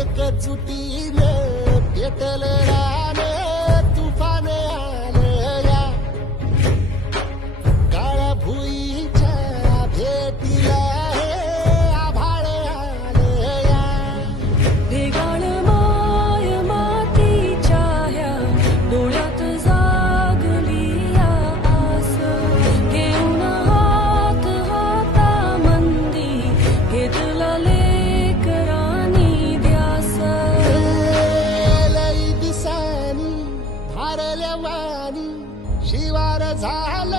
एकजुटीने पेटलेला शिवार झाला.